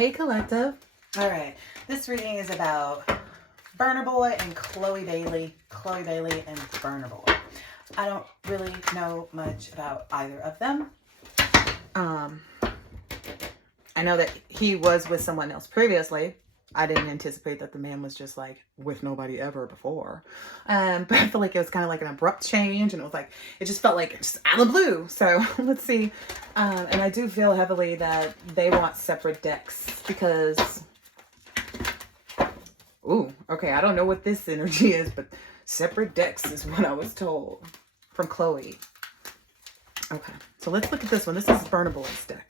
Hey collective. All right, this reading is about Burna Boy and Chloe Bailey. Chloe Bailey and Burna Boy. I don't really know much about either of them. I know that he was with someone else previously. I didn't anticipate that the man was just like with nobody ever before. But I feel like it was kind of like an abrupt change, and it was like, it just felt like just out of the blue. So let's see. And I do feel heavily that they want separate decks because, ooh, okay, I don't know what this energy is, but separate decks is what I was told from Chloe. Okay, so let's look at this one. This is Burna Boy's deck.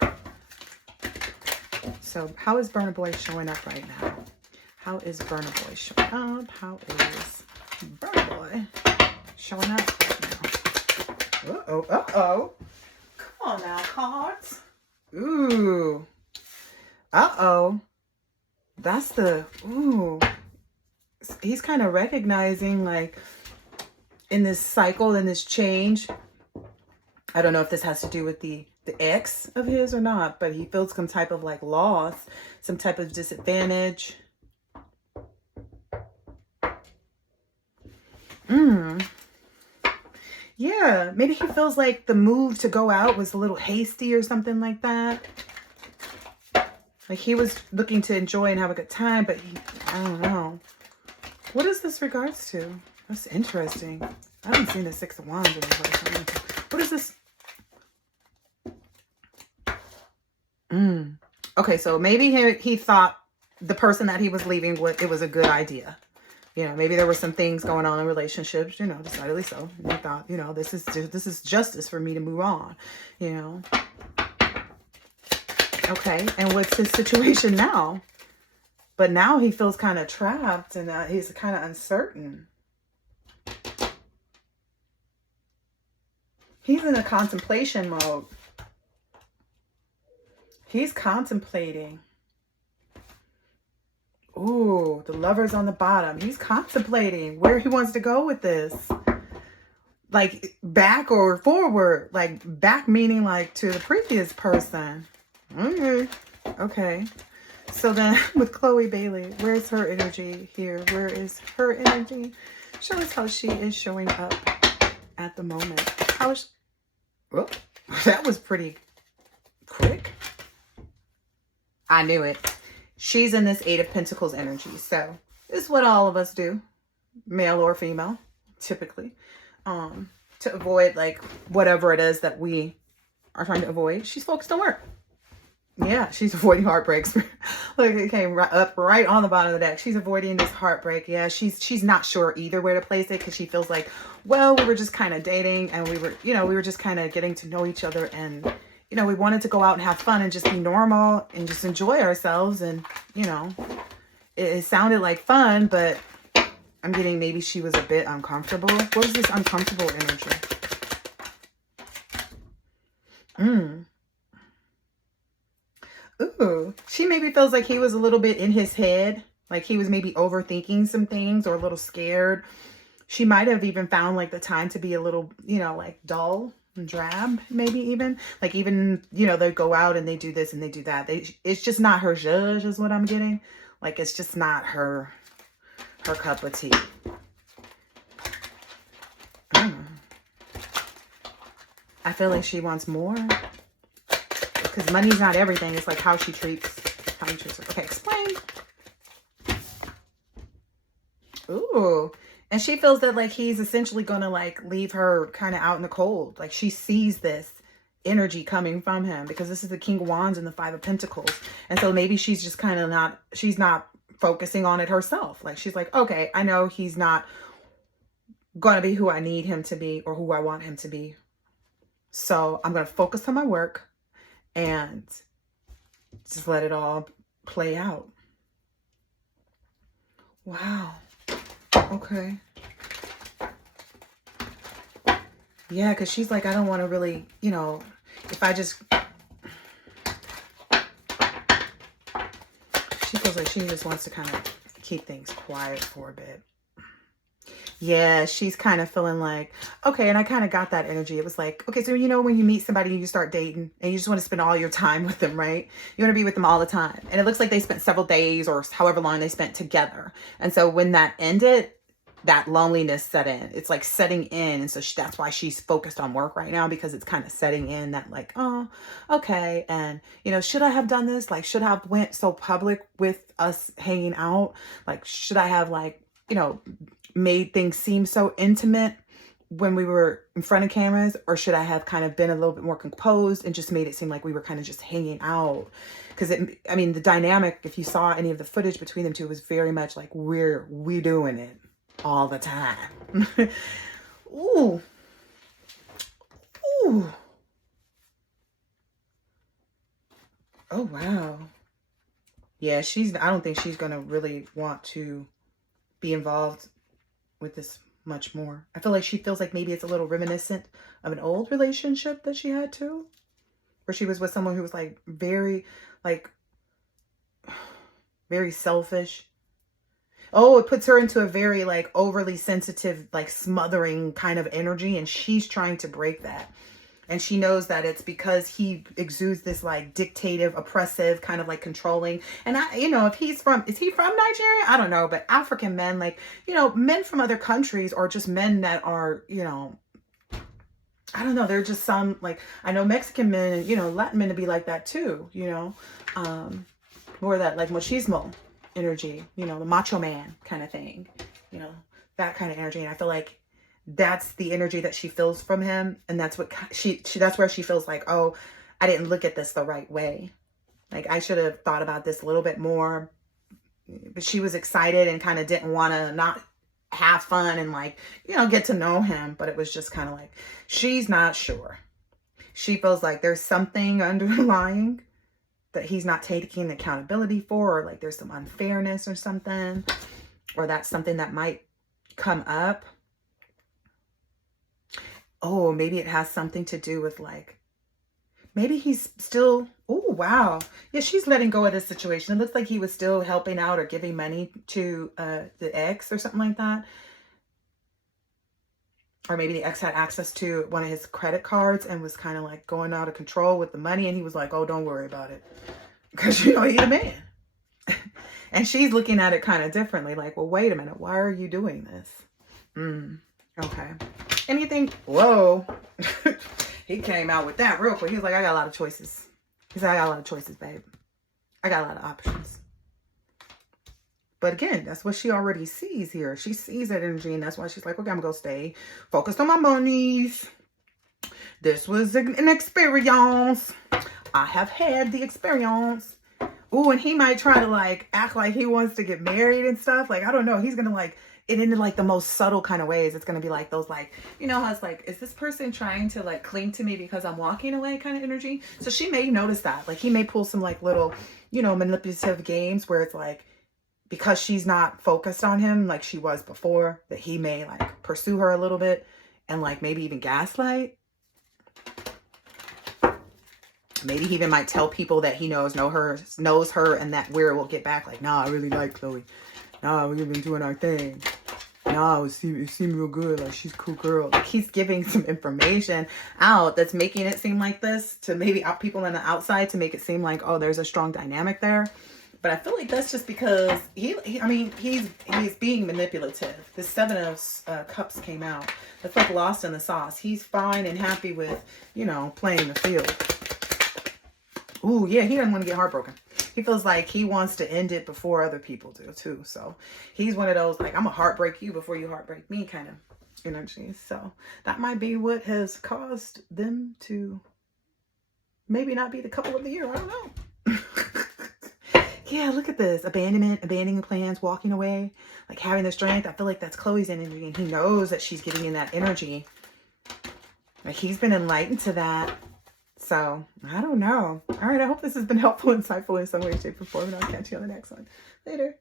So how is Burna Boy showing up right now? How is Burna Boy showing up? How is Burna Boy showing up right now? Uh-oh, uh-oh. Come on now, cards. Ooh. Uh-oh. That's the, ooh. He's kind of recognizing, like, in this cycle, in this change. I don't know if this has to do with the ex of his or not, but he feels some type of like loss, some type of disadvantage. Yeah, maybe he feels like the move to go out was a little hasty or something like that. Like he was looking to enjoy and have a good time, but I don't know. What is this regards to? That's interesting. I haven't seen the Six of Wands in reverse. What is this? Okay, so maybe he thought the person that he was leaving with, it was a good idea. You know, maybe there were some things going on in relationships, you know, decidedly so. And he thought, you know, this is justice for me to move on, you know. Okay, and what's his situation now? But now he feels kind of trapped and he's kind of uncertain. He's in a contemplation mode. He's contemplating. Ooh, the Lover's on the bottom. He's contemplating where he wants to go with this. Like back or forward. Like back meaning like to the previous person. Okay. So then with Chloe Bailey, where's her energy here? Where is her energy? Show us how she is showing up at the moment. How is... Oh, that was pretty quick. I knew it. She's in this Eight of Pentacles energy. So this is what all of us do, male or female, typically, to avoid like whatever it is that we are trying to avoid. She's focused on work. Yeah, she's avoiding heartbreaks. Look, it came up right on the bottom of the deck. She's avoiding this heartbreak. Yeah, she's not sure either where to place it because she feels like, well, we were just kind of dating and we were just kind of getting to know each other, and you know, we wanted to go out and have fun and just be normal and just enjoy ourselves. And, you know, it sounded like fun, but I'm getting maybe she was a bit uncomfortable. What is this uncomfortable energy? Ooh, she maybe feels like he was a little bit in his head. Like he was maybe overthinking some things or a little scared. She might have even found like the time to be a little, you know, like dull. Drab, maybe even like, even, you know, they go out and they do this and they do that. It's just not her zhuzh is what I'm getting. Like it's just not her cup of tea. I feel like she wants more because money's not everything. It's like how she treats her. Okay, explain. Ooh. And she feels that like he's essentially going to like leave her kind of out in the cold. Like she sees this energy coming from him because this is the King of Wands and the Five of Pentacles. And so maybe she's just kind of she's not focusing on it herself. Like she's like, okay, I know he's not going to be who I need him to be or who I want him to be. So I'm going to focus on my work and just let it all play out. Wow. Okay. Yeah, because she's like, I don't want to really, you know, if I just... She feels like she just wants to kind of keep things quiet for a bit. Yeah, she's kind of feeling like, okay, and I kind of got that energy. It was like, okay, so you know, when you meet somebody and you start dating and you just want to spend all your time with them, right? You want to be with them all the time. And it looks like they spent several days or however long they spent together. And so when that ended, that loneliness set in. It's like setting in. And so that's why she's focused on work right now, because it's kind of setting in that like, oh, okay. And, you know, should I have done this? Like, should I have went so public with us hanging out? Like, should I have like, you know, made things seem so intimate when we were in front of cameras, or should I have kind of been a little bit more composed and just made it seem like we were kind of just hanging out? Because I mean, the dynamic, if you saw any of the footage between them two, was very much like we doing it all the time. Ooh. Ooh. Oh, wow. Yeah, I don't think she's going to really want to be involved with this much more. I feel like she feels like maybe it's a little reminiscent of an old relationship that she had too, where she was with someone who was like very selfish. Oh, it puts her into a very like overly sensitive, like smothering kind of energy, and she's trying to break that. And she knows that it's because he exudes this like dictative, oppressive, kind of like controlling. And you know, is he from Nigeria? I don't know, but African men, like, you know, men from other countries, or just men that are, you know, I don't know. They're just some, like, I know Mexican men and, you know, Latin men to be like that too, you know, more that like machismo energy, you know, the macho man kind of thing, you know, that kind of energy. And I feel like that's the energy that she feels from him. And that's what that's where she feels like, oh, I didn't look at this the right way. Like, I should have thought about this a little bit more. But she was excited and kind of didn't want to not have fun and like, you know, get to know him. But it was just kind of like, she's not sure. She feels like there's something underlying that he's not taking accountability for, or like there's some unfairness or something, or that's something that might come up. Oh, maybe it has something to do with like, maybe he's still, oh, wow. Yeah, she's letting go of this situation. It looks like he was still helping out or giving money to the ex or something like that. Or maybe the ex had access to one of his credit cards and was kind of like going out of control with the money. And he was like, oh, don't worry about it. Because, you know, he's a man. And she's looking at it kind of differently. Like, well, wait a minute. Why are you doing this? Okay. Anything? Whoa. He came out with that real quick. He was like, I got a lot of choices. He said, I got a lot of choices, babe. I got a lot of options. But again, that's what she already sees here. She sees that energy, and that's why she's like, okay, I'm going to stay focused on my monies. This was an experience. I have had the experience. Ooh, and he might try to like act like he wants to get married and stuff. Like, I don't know. He's going to like it into like the most subtle kind of ways. It's going to be like those, like, you know how it's like, is this person trying to like cling to me because I'm walking away kind of energy? So she may notice that. Like, he may pull some like little, you know, manipulative games where it's like, because she's not focused on him like she was before, that he may like pursue her a little bit and like maybe even gaslight. Maybe he even might tell people that he knows her, and that where will get back like, nah, I really like Chloe. Nah, we've been doing our thing. Nah, it seemed real good. Like, she's a cool girl. Like, he's giving some information out that's making it seem like this to maybe people on the outside, to make it seem like, oh, there's a strong dynamic there. But I feel like that's just because he's being manipulative. The 7 of Cups came out. That's like lost in the sauce. He's fine and happy with, you know, playing the field. Ooh, yeah, he doesn't want to get heartbroken. He feels like he wants to end it before other people do too. So he's one of those, like, I'm going to heartbreak you before you heartbreak me kind of energy. So that might be what has caused them to maybe not be the couple of the year. I don't know. Yeah, look at this. Abandonment, abandoning plans, walking away, like having the strength. I feel like that's Chloe's energy, and he knows that she's giving in that energy. Like, he's been enlightened to that. So, I don't know. All right, I hope this has been helpful, insightful in some way, shape, or form, and I'll catch you on the next one. Later.